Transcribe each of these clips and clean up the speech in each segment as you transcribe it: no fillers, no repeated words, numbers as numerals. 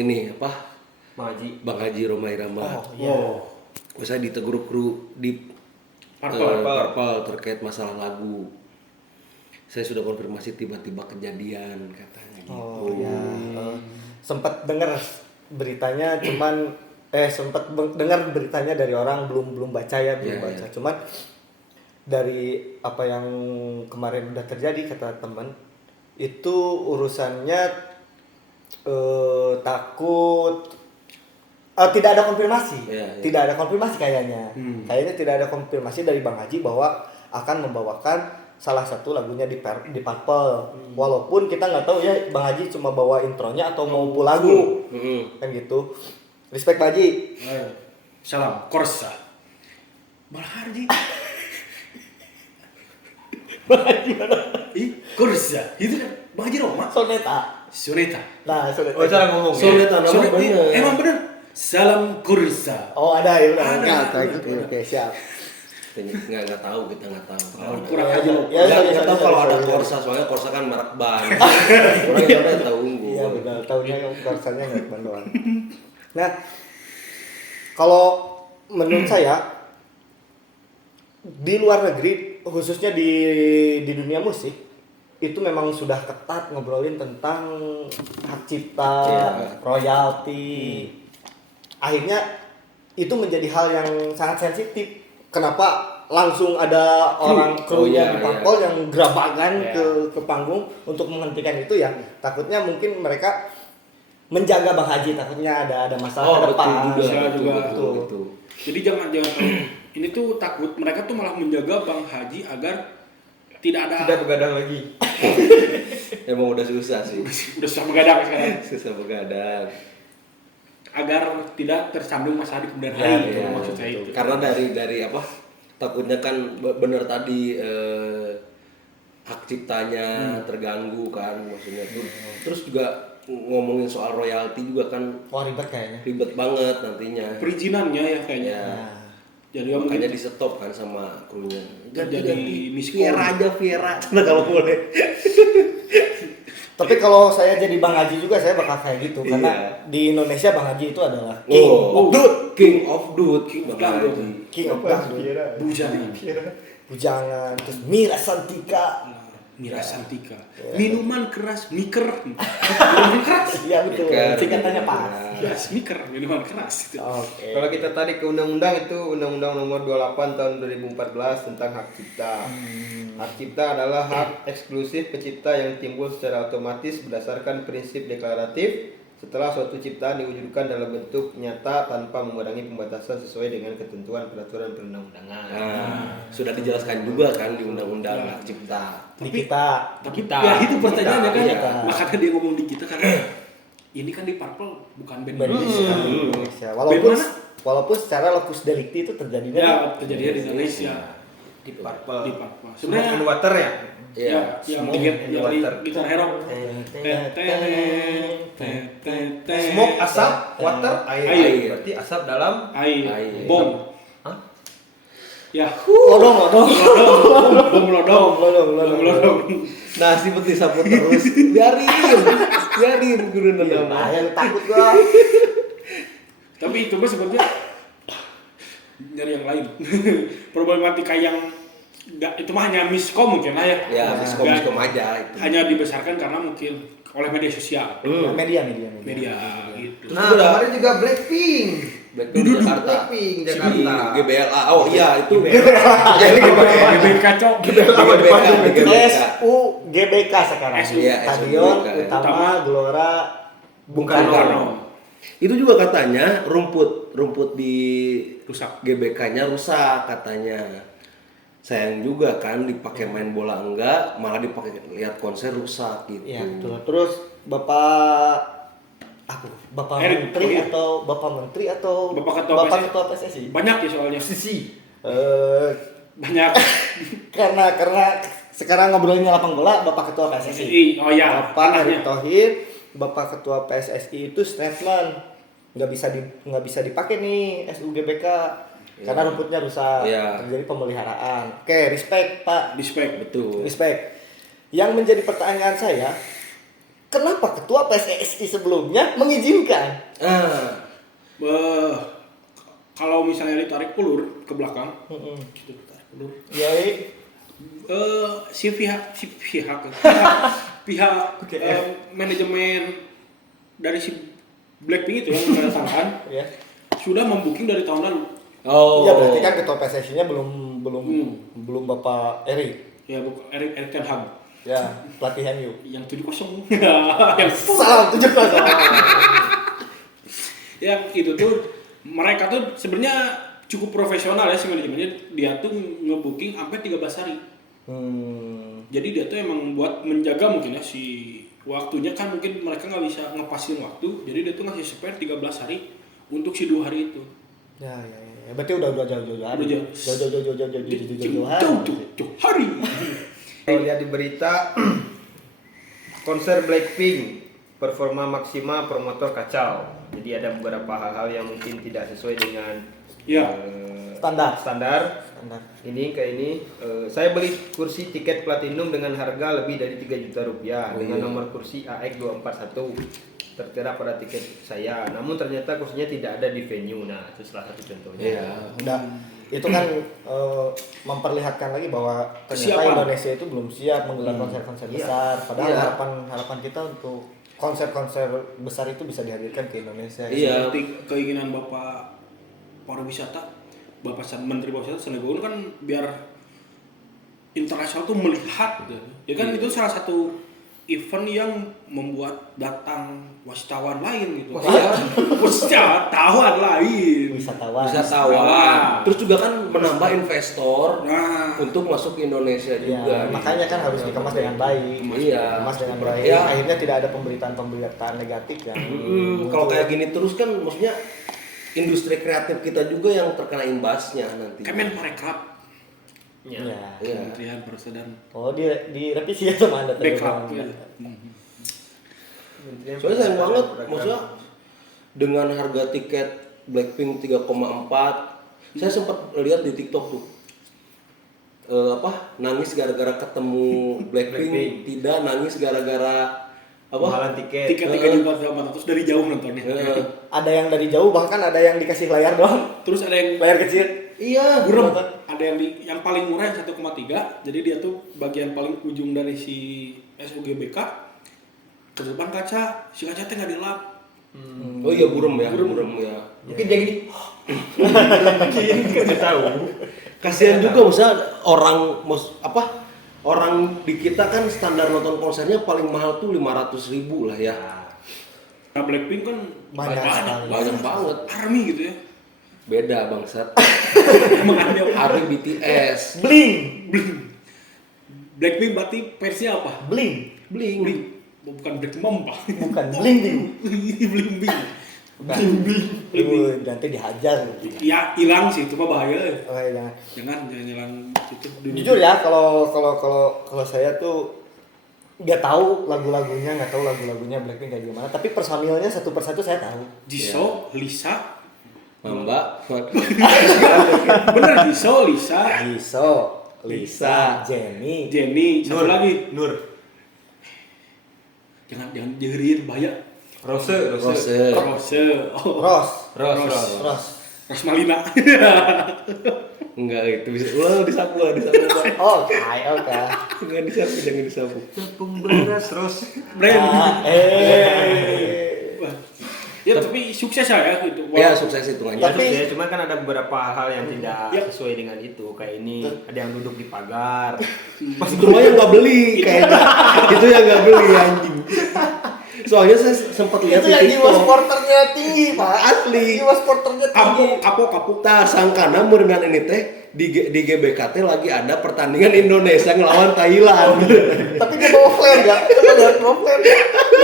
ini apa? Bang Haji Roma Irama. Oh iya. Saya ditegur kru di Purple terkait masalah lagu. Saya sudah konfirmasi tiba-tiba kejadian katanya gitu. Oh ya. Sempat dengar beritanya, cuman sempat dengar beritanya dari orang belum baca ya, belum baca. Cuman dari apa yang kemarin udah terjadi kata teman, itu urusannya takut tidak ada konfirmasi. Tidak ada konfirmasi kayaknya. Kayaknya tidak ada konfirmasi dari Bang Haji bahwa akan membawakan salah satu lagunya di Purple. Walaupun kita nggak tahu ya Bang Haji cuma bawa intronya atau mau full lagu. Kan gitu. Respect Bang Haji. Salam Korsa. Bang Haji. Bang Haji mana? Korsa. Itu kan Bang Haji Roma. Soneta. Nah, Soneta. Oh, cara ngomong. Soneta nama bener. Emang bener. Salam Korsa. Oh, ada ya udah. Ada. Oke, siap. Nggak tahu, kita nggak tahu. Kurang aja lo. Nggak tahu kalau ada Corsa, soalnya Corsa kan merek ban. Orang yang udah tahu unggul. Iya benar, tahunya Corsanya merek ban doang. Nah, kalau menurut saya di luar negeri, khususnya di dunia musik, itu memang sudah ketat ngobrolin tentang hak cipta, royalti. Akhirnya itu menjadi hal yang sangat sensitif. Kenapa langsung ada orang krunya di Purple yang gerabakan ke panggung untuk menghentikan itu ya? Takutnya mungkin mereka menjaga Bang Haji, takutnya ada masalah ke depan. Betul. Jadi jangan ini tuh takut mereka tuh malah menjaga Bang Haji agar tidak begadang lagi. Emang udah susah sih. Udah susah begadang sekarang. Susah begadang. Agar tidak tersambung masalah di kemudian hari itu maksud saya itu. Karena dari apa? Takutnya kan benar tadi hak ciptanya terganggu kan maksudnya tuh. Terus juga ngomongin soal royalti juga kan Ribet kayaknya. Ribet banget nantinya. Perizinannya ya kayaknya. Jadi makanya di stop kan sama krunya. Ganti Viera kalau boleh. Tapi kalau saya jadi Bang Haji juga saya bakal kayak gitu karena di Indonesia Bang Haji itu adalah King of Dude. King of Dangdut. Bujangan, terus Mira Santika. Minuman keras, minuman keras. Iya betul. Singkatannya pas. Ya, sneaker, minuman keras. Oke. Kalau kita tarik ke undang-undang itu Undang-Undang Nomor 28 Tahun 2014 tentang hak cipta. Hak cipta adalah hak eksklusif pencipta yang timbul secara otomatis berdasarkan prinsip deklaratif setelah suatu ciptaan diwujudkan dalam bentuk nyata tanpa mengurangi pembatasan sesuai dengan ketentuan peraturan perundang-undangan. Sudah dijelaskan juga kan di Undang-Undang Hak Cipta. Di kita. Ya itu pertanyaannya kan. Kita. Makanya dia ngomong di kita karena ini kan di Purple bukan band Indonesia. Walaupun secara locus delicti itu terjadinya di Indonesia. Di Purple. Sebenarnya Water ya? Ya, yang gitar hero. Smoke asap, water air. Berarti asap dalam air. Bom. Ya. Lodong. Bom lodong. Nah, si peti sapu terus. Biarin guru nama. Yang takut gua. Tapi itu mah sebenarnya nyari yang lain. Problematika yang itu mah hanya miskom mungkin lah ya. Ya, miskom aja itu. Hanya dibesarkan karena mungkin oleh media sosial. Media gitu. Nah, kemarin juga Blackpink Jakarta. GBLA. Oh iya itu. GBK cok. GBK sekarang. Stadion Utama Gelora Bung Karno. Itu juga katanya rumput di Rusak. GBK-nya rusak katanya. Sayang juga kan dipakai main bola enggak, malah dipakai lihat konser rusak gitu. Iya, betul. Terus Bapak Menteri atau Bapak Ketua PSSI. Banyak ya soalnya. Banyak. karena sekarang ngobrolinnya lapang bola, Bapak Ketua PSSI. Oh iya. Bapak Erick Thohir, Bapak Ketua PSSI itu statement nggak bisa dipakai nih SUGBK karena rumputnya rusak, terjadi pemeliharaan. Oke, respect Pak. Respect. Betul. Respect. Yang menjadi pertanyaan saya, kenapa ketua PSSI sebelumnya mengizinkan? Eh, kalau misalnya ditarik ulur ke belakang, gitu ditarik ulur. Jadi Si pihak manajemen dari si Blackpink itu yang menandatangkan ya. sudah membooking dari tahun lalu. Oh. Ya berarti kan ketua PSSI-nya belum Bapak Erik. Ya bukan Erik Ten Hag Ya, pelatih MU. yang 7-0. Yang Salam 7-0. yang itu tuh mereka tuh sebenarnya cukup profesional ya si manajemennya. Dia tuh ngebooking sampai 13 hari. Jadi dia tuh emang buat menjaga mungkin ya si waktunya kan mungkin mereka nggak bisa ngepasin waktu. Jadi dia tuh ngasih spare 13 hari untuk si 2 hari itu. Ya. Berarti udah jauh-jauh hari. Udah jauh hari. Kalau lihat di berita konser Blackpink performa maksimal promotor kacau. Jadi ada beberapa hal-hal yang mungkin tidak sesuai dengan Ya. Standar. Ini kayak ini, saya beli kursi tiket platinum dengan harga lebih dari 3 juta rupiah dengan nomor kursi AX241 tertera pada tiket saya. Namun ternyata kursinya tidak ada di venue. Nah, itu salah satu contohnya. Ya, udah. Itu kan memperlihatkan lagi bahwa ternyata Kesiapan. Indonesia itu belum siap menggelar konser-konser besar. Padahal harapan kita untuk konser-konser besar itu bisa dihadirkan ke Indonesia. Iya. Seperti keinginan Bapak pariwisata, Bapak Menteri Pariwisata Sandiaga Uno kan biar internasional tuh melihat gitu. Ya kan itu salah satu event yang membuat datang wisatawan lain gitu. Wisatawan lain. Wisatawan. Terus juga kan menambah investor Nah, untuk masuk ke Indonesia Ya, juga. makanya kan harus dikemas dengan baik. Iya. Dikemas dengan baik. Ya. Akhirnya tidak ada pemberitaan negatif kan. Kalau kayak gini terus kan maksudnya industri kreatif kita juga yang terkena imbasnya nanti. Kemenparekraf, Ya. Iya. Kementerian Pariwisata dan Oh, direvisi ya sama Anda tadi. Bekraf. Bang. Soalnya sayang banget, maksudnya dengan harga tiket Blackpink 3,4, saya sempat lihat di TikTok tuh. Nangis gara-gara ketemu Blackpink, tidak nangis gara-gara Mahalan tiket. tiket 3.400 dari jauh nontonnya. Ada yang dari jauh, bahkan ada yang dikasih layar doang. Terus ada yang Layar kecil. Iya, burem, ada yang paling murah yang 1,3, jadi dia tuh bagian paling ujung dari si SUGBK ke depan kaca, si kaca teh nggak dilap. Oh iya burem ya. Mungkin dia gini. Nggak tahu. Kasihan juga misalnya orang di kita kan standar nonton konsernya paling mahal tuh 500.000 lah ya. Nah Blackpink kan Banyak banget. army gitu ya. Beda bangsat. Emang ada Army BTS. Bling. Blackpink berarti versinya apa? Bling. Bling. Bukan Black Mamba. Bukan bling. Bling bling. Nanti dihajar. Ya hilang sih itu mah bahaya. Oke, jangan. Jangan hilang itu dulu. Jujur ya, kalau saya tuh nggak tahu lagunya Blackpink kayak gimana, tapi personilnya satu persatu saya tahu. Jisoo, Lisa, Mamba. bener Jisoo, Lisa, Jenny, satu lagi. Nur. Jangan jaheriin bahaya. Rose. Rose, Ros. Malina. Enggak itu bisa. Disapu. Oke. Jangan disapu. Tepung beras Rose. Brand. Wah, Ya tapi sukses ya gitu. Ya sukses hitungannya. Tapi- Ya, cuma kan ada beberapa hal yang tidak Ya. sesuai dengan itu. Kayak ini ada yang duduk di pagar. Pas itu mah yang nggak beli kayaknya. Itu yang nggak beli anjing. Soalnya saya sempat lihat itu di yang jiwa TikTok. supporternya tinggi, Pak. Asli. Jiwa supporternya tinggi. Kapok. Tak sangkana merenang ini teh di GBKT lagi ada pertandingan Indonesia ngelawan Thailand. Tapi dia bawa flare enggak? Coba lihat bawa flare.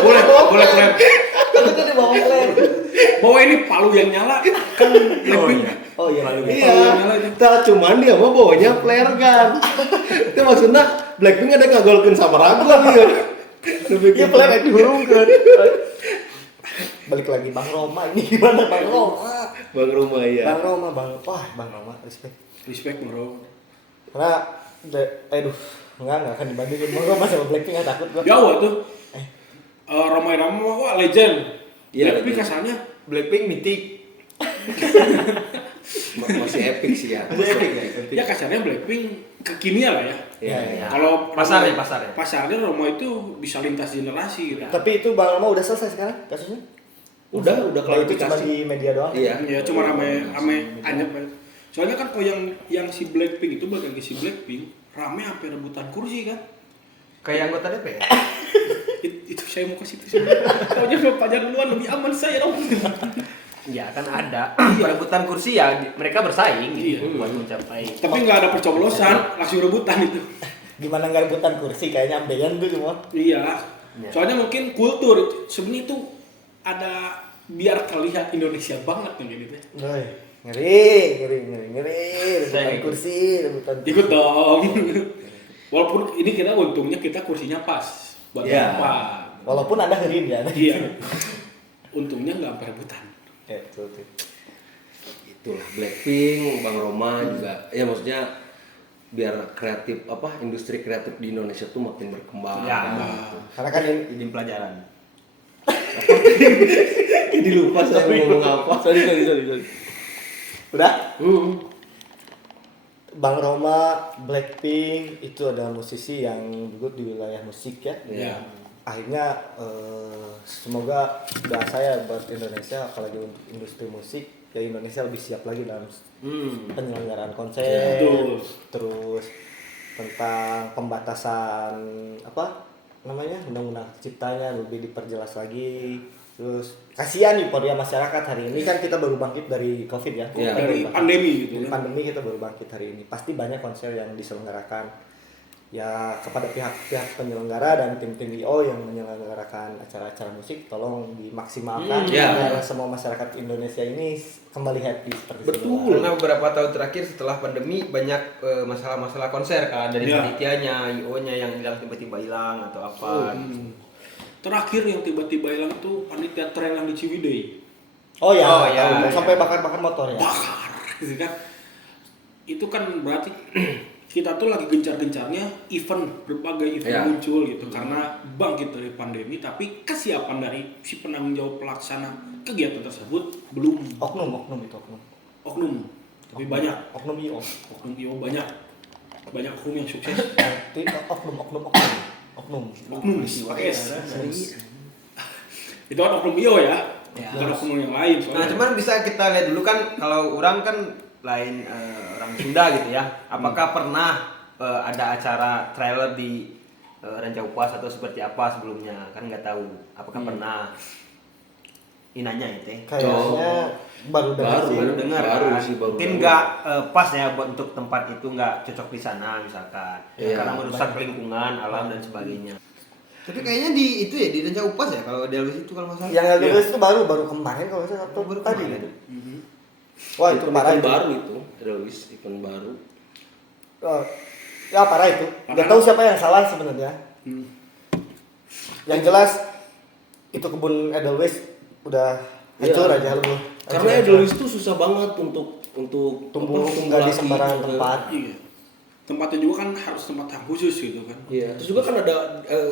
Boleh flare. Tapi dia bawa flare. Bawa ini palu yang nyala kan Blackpink. Oh iya. Iya. Tak cuman dia mah bawanya flare gun. Itu maksudnya Blackpink ada ngagolkeun sama ragu ya. Iya flare dihurungkeun. Balik lagi Bang Roma ini gimana Bang Roma? Bang Roma ya. Bang Roma, Bang Roma Respect bro. Karena enggak akan dibandingin Bang Roma sama Blackpink, takut gua. Jauh tuh. Rhoma Irama wah legend. Iya, Blackpink legend. kasarnya Blackpink mitik. Masih epic sih ya. ya kasarnya Blackpink kekinian lah ya. Iya, iya. Kalau Pasarnya. pasarnya Roma itu bisa lintas generasi gitu. Tapi itu Bang Roma udah selesai sekarang kasusnya? Udah Kalau itu cuma klarifikasi. di media doang. Iya. Ya cuma rame anyep. Soalnya kan kalau yang si Blackpink itu bagi si Blackpink rame sampai rebutan kursi kan. Kayak anggota DPR. Itu saya mau kasih itu. Pokoknya Fajar duluan lebih aman saya dong. Ya kan ada perebutan kursi ya mereka bersaing gitu buat mencapai. Tapi nggak ada percoblosan, langsung rebutan itu. Gimana nggak rebutan kursi kayaknya ambeien tuh semua. Iya. Soalnya mungkin kultur sebenarnya itu ada biar terlihat Indonesia banget kan gitu. Woi, ngeri. Rebutan Saya kursi, rebutan kursi. Ikut dong. Walaupun ini kita untungnya kita kursinya pas buat Iya. apa. Walaupun ada herin ya. Iya. Untungnya nggak sampai rebutan. Tuh. Itulah Blackpink, Bang Roma juga. Ya maksudnya biar kreatif industri kreatif di Indonesia tuh makin berkembang. Ya. Gitu. Karena kan ini izin pelajaran. Jadi lupa saya mau ngomong apa. Sorry. udah. Bang Roma, Blackpink itu adalah musisi yang duduk di wilayah musik ya. Iya. Akhirnya semoga doa saya buat Indonesia apalagi untuk industri musik ya Indonesia lebih siap lagi dalam penyelenggaraan konser. Betul. Terus tentang pembatasan undang-undang ciptanya lebih diperjelas lagi. Terus kasihan nih ya masyarakat hari ini kan kita baru bangkit dari Covid ya. Iya. Kita baru Dari bangkit. pandemi gitu Dari kan. pandemi kita baru bangkit hari ini. Pasti banyak konser yang diselenggarakan. Ya kepada pihak-pihak penyelenggara dan tim-tim IO yang menyelenggarakan acara-acara musik tolong dimaksimalkan ya. biar semua masyarakat Indonesia ini kembali happy seperti Betul. semula. Karena beberapa tahun terakhir setelah pandemi banyak masalah-masalah konser kan dari Iya. panitianya, IO-nya yang hilang tiba-tiba hilang atau apa. Terakhir yang tiba-tiba hilang tuh panitia tren yang di Ciwidey. Oh ya, Oh, ya, tahu. ya. Sampai bakar-bakar motor ya. Bakar gitu kan. Itu kan berarti kita tuh lagi gencar-gencarnya event, berbagai event Ya. muncul gitu karena bangkit dari pandemi, tapi kesiapan dari si penanggung jawab pelaksana kegiatan tersebut belum. Oknum. Oknum tapi banyak Oknum IO. oknum IO banyak oknum yang sukses. Oknum. Oknum pakai S. Itu kan oknum IO ya, bukan oknum yang lain Nah, soalnya. cuman bisa kita lihat dulu kan kalau orang kan lain orang Sunda gitu ya. Apakah pernah ada acara trailer di Ranca Upas atau seperti apa sebelumnya? Kan nggak tahu. Apakah pernah? Inanya itu. Kayaknya baru dengar sih. Baru dengar Baru kan? sih, baru Mungkin dengar. nggak pas ya buat untuk tempat itu nggak cocok di sana misalkan. Iya. Karena merusak lingkungan, alam dan sebagainya. Tapi kayaknya di itu ya di Ranca Upas ya kalau di Elvis itu kalau nggak salah. Yang Elvis itu baru kemarin kalau saya atau Baru tadi kemarin. gitu. Wah itu parah Event itu. baru itu, release event baru. Oh, ya parah itu. Gak tahu siapa yang salah sebenarnya. Yang jelas itu kebun Edelweiss udah hancur Iya. aja lu. Karena Edelweiss itu susah banget untuk tumbuh apa, nggak di lagi. sembarangan tempat. Iya. Tempatnya juga kan harus tempat yang khusus gitu kan. Iya. Terus juga kan ada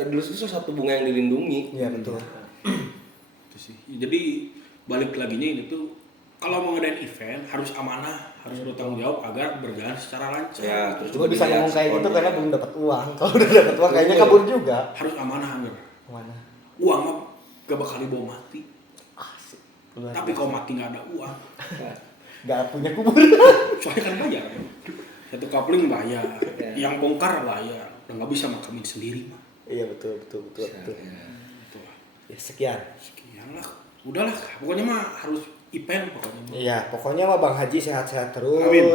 Edelweiss itu salah satu bunga yang dilindungi. Iya betul. Itu sih. Jadi balik laginya ini tuh kalau mau ngadain event harus amanah, harus bertanggung jawab agar berjalan secara lancar. Ya, terus Cuma bisa dilihat ngomong kayak gitu sponsornya. karena belum dapat uang. Kalau udah dapat uang kayaknya kabur juga. Harus amanah Amir. Mana? Uang mah gak bakal dibawa mati. Asik. Luar Tapi biasa. kalau mati nggak ada uang, Nggak punya kubur. soalnya kan bayar. Satu coupling bayar, yang bongkar bayar. Udah nggak bisa makamin sendiri mah. Iya betul. Itu lah. Ya sekian. Sekian lah. Udahlah, pokoknya mah harus event pokoknya. mah. Iya, pokoknya mah Bang Haji sehat-sehat terus. Amin.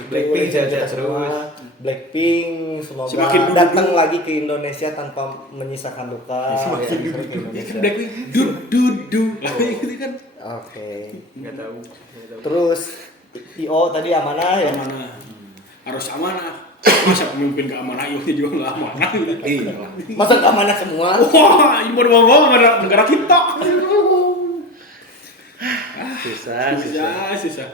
Blackpink Itu sehat-sehat kita semua. terus. Blackpink semoga Semakin dulu- datang lagi ke Indonesia tanpa menyisakan luka. Semakin Ya, dulu- ke Indonesia. Blackpink du. Gitu kan. Oke. Nggak tahu. Terus IO tadi amanah ya. Amanah. Harus amanah. Masa pemimpin gak amanah, IO-nya juga gak amanah. Iya. Masa nggak amanah semua? Wah, ini baru bawa negara kita. Susah. Susah.